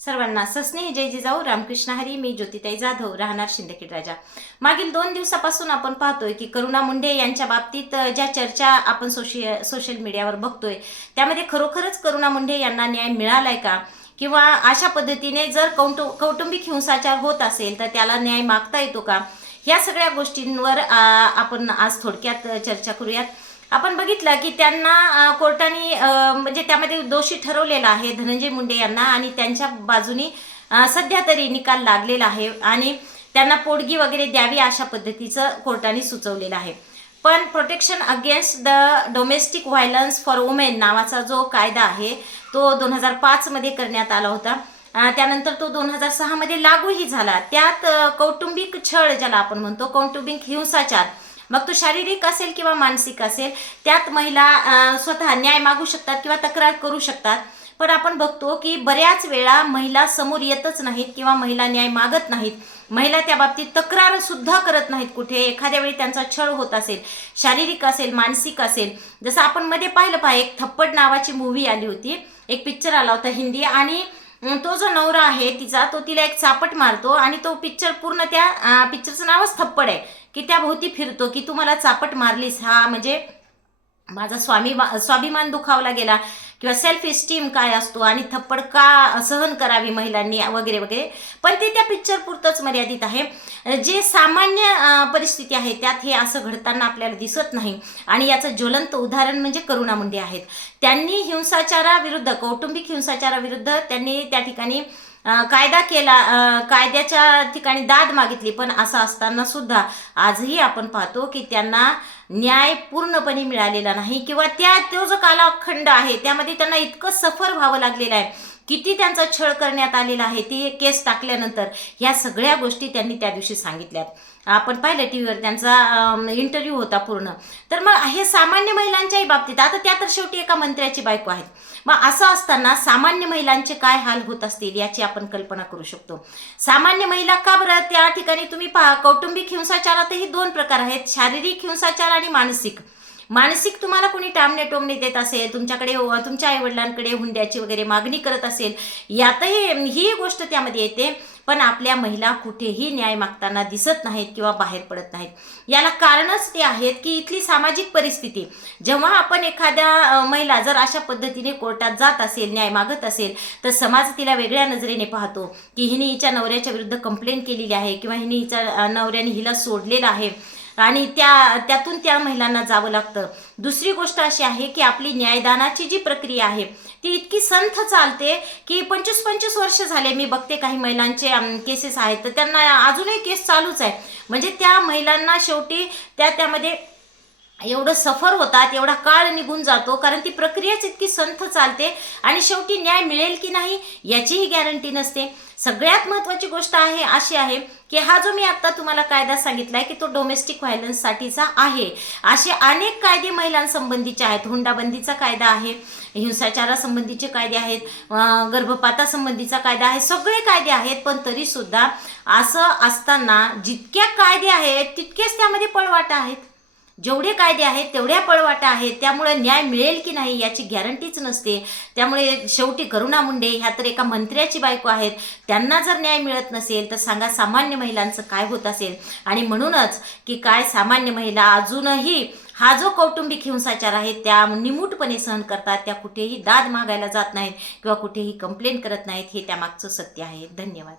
सर्वांना सस्नेह. जय जिजाऊ रामकृष्ण हरी. मी ज्योतिताई जाधव. राहणार शिंदखेड राजा. मागील दोन दिवसापासून आपण पाहतोय की करुणा मुंढे यांच्या बाबतीत ज्या चर्चा आपण सोशि सोशल मीडियावर बघतोय त्यामध्ये खरोखरच करुणा मुंढे यांना न्याय मिळालाय का? किंवा अशा पद्धतीने जर कौटु कौटुंबिक हिंसाचार होत असेल तर त्याला न्याय मागता येतो का? या सगळ्या गोष्टींवर आपण आज थोडक्यात चर्चा करूयात. आपण बघितलं की त्यांना कोर्टाने म्हणजे त्यामध्ये दोषी ठरवलेला आहे धनंजय मुंडे यांना आणि त्यांच्या बाजूनी सध्या तरी निकाल लागलेला आहे आणि त्यांना पोडगी वगैरे द्यावी अशा पद्धतीचं कोर्टाने सुचवलेलं आहे. पण protection against the domestic violence for women नावाचा जो कायदा आहे तो दोन हजार पाचमध्ये करण्यात आला होता. त्यानंतर तो दोन हजार सहामध्ये लागूही झाला. त्यात कौटुंबिक छळ ज्याला आपण म्हणतो कौटुंबिक हिंसाचार मग तो शारीरिक असेल किंवा मानसिक असेल त्यात महिला स्वतः न्याय मागू शकतात किंवा तक्रार करू शकतात. पण आपण बघतो की बऱ्याच वेळा महिला समोर येतच नाहीत किंवा महिला न्याय मागत नाहीत. महिला त्या बाबतीत तक्रार सुद्धा करत नाहीत कुठे. एखाद्या वेळी त्यांचा छळ होत असेल शारीरिक असेल मानसिक असेल. जसं आपण मध्ये पाहिलं पाहिजे एक थप्पड नावाची मूव्ही आली होती. एक पिक्चर आला होता हिंदी आणि तो जो नवरा आहे तिचा तो तिला एक चापट मारतो आणि तो पिक्चर पूर्ण त्या पिक्चरचं नावच थप्पड आहे. की त्या भोवती फिरतो की तू मला चापट मारलीस हा म्हणजे माझा स्वामी स्वाभिमान दुखावला गेला किंवा सेल्फ इस्टीम काय असतो आणि थप्पड का सहन करावी महिलांनी वगैरे वगैरे. पण ते त्या पिक्चर पुरतंच मर्यादित आहे. जे सामान्य परिस्थिती आहे त्यात हे असं घडताना आपल्याला दिसत नाही. आणि याचं ज्वलंत उदाहरण म्हणजे करुणा मुंडे आहेत. त्यांनी हिंसाचाराविरुद्ध कौटुंबिक हिंसाचाराविरुद्ध त्यांनी त्या ठिकाणी कायदा केला कायद्याच्या ठिकाणी दाद मागितली पण असं असताना सुद्धा आजही आपण पाहतो की त्यांना न्याय पूर्णपणे मिळालेला नाही किंवा त्या तो जो कालखंड आहे त्यामध्ये त्यांना इतकं सफर व्हावं लागलेलं आहे. किती त्यांचा छळ करण्यात आलेला आहे ती केस टाकल्यानंतर ह्या सगळ्या गोष्टी त्यांनी त्या दिवशी सांगितल्यात. आपण पाहिलं टी व्हीवर त्यांचा इंटरव्ह्यू होता पूर्ण. तर मग हे सामान्य महिलांच्याही बाबतीत आता त्या तर शेवटी एका मंत्र्याची बायको आहेत. मग असं असताना सामान्य महिलांचे काय हाल होत असतील याची आपण कल्पना करू शकतो. सामान्य महिला का बरं त्या ठिकाणी तुम्ही पहा कौटुंबिक हिंसाचारातही दोन प्रकार आहेत शारीरिक हिंसाचार आणि मानसिक. मानसिक तुम्हाला कोणी टामणे टोमणे देत असेल तुमच्याकडे हो, तुमच्या आईवडिलांकडे हुंड्याची वगैरे मागणी करत असेल यातही ही गोष्ट त्यामध्ये येते. पण आपल्या महिला कुठेही न्याय मागताना दिसत नाहीत किंवा बाहेर पडत नाहीत. याला कारणच ते आहेत की इथली सामाजिक परिस्थिती. जेव्हा आपण एखाद्या महिला जर अशा पद्धतीने कोर्टात जात असेल न्याय मागत असेल तर समाज तिला वेगळ्या नजरेने पाहतो. की हिने हिच्या नवऱ्याच्या विरुद्ध कंप्लेंट केलेली आहे किंवा हिने हिच्या नवऱ्याने हिला सोडलेलं आहे. आणि त्या त्यातून त्या महिलांना जावं लागतं. दुसरी गोष्ट अशी आहे की आपली न्यायदानाची जी प्रक्रिया आहे ती इतकी संथ चालते की पंचवीस पंचवीस वर्ष झाले मी बघते काही महिलांचे केसेस आहेत. तर त्यांना अजूनही केस चालूच आहे. म्हणजे त्या महिलांना शेवटी त्या त्यामध्ये एवढं सफर होतात एवढा काळ निघून जातो कारण ती प्रक्रियाच इतकी संथ चालते आणि शेवटी न्याय मिळेल की नाही याचीही गॅरंटी नसते. सगळ्यात महत्त्वाची गोष्ट आहे अशी आहे की हा जो मी आत्ता तुम्हाला कायदा सांगितला आहे की तो डोमेस्टिक व्हायलन्ससाठीचा आहे. असे अनेक कायदे महिलांसंबंधीचे आहेत. हुंडाबंदीचा कायदा आहे हिंसाचारासंबंधीचे कायदे आहेत गर्भपातासंबंधीचा कायदा आहे सगळे कायदे आहेत पण तरीसुद्धा असं असताना जितक्या कायदे आहेत तितकेच त्यामध्ये पळवाटा आहेत. जेवढे कायदे आहेत तेवढ्या पळवाटा आहेत त्यामुळे न्याय मिळेल की नाही याची गॅरंटीच नसते. त्यामुळे शेवटी करुणा मुंडे ह्या तर एका मंत्र्याची बायको आहेत. त्यांना जर न्याय मिळत नसेल तर सांगा सामान्य महिलांचं काय होत असेल. आणि म्हणूनच की काय सामान्य महिला अजूनही हा जो कौटुंबिक हिंसाचार आहे त्या निमूटपणे सहन करतात. त्या कुठेही दाद मागायला जात नाहीत किंवा कुठेही कंप्लेंट करत नाहीत हे त्यामागचं सत्य आहे. धन्यवाद.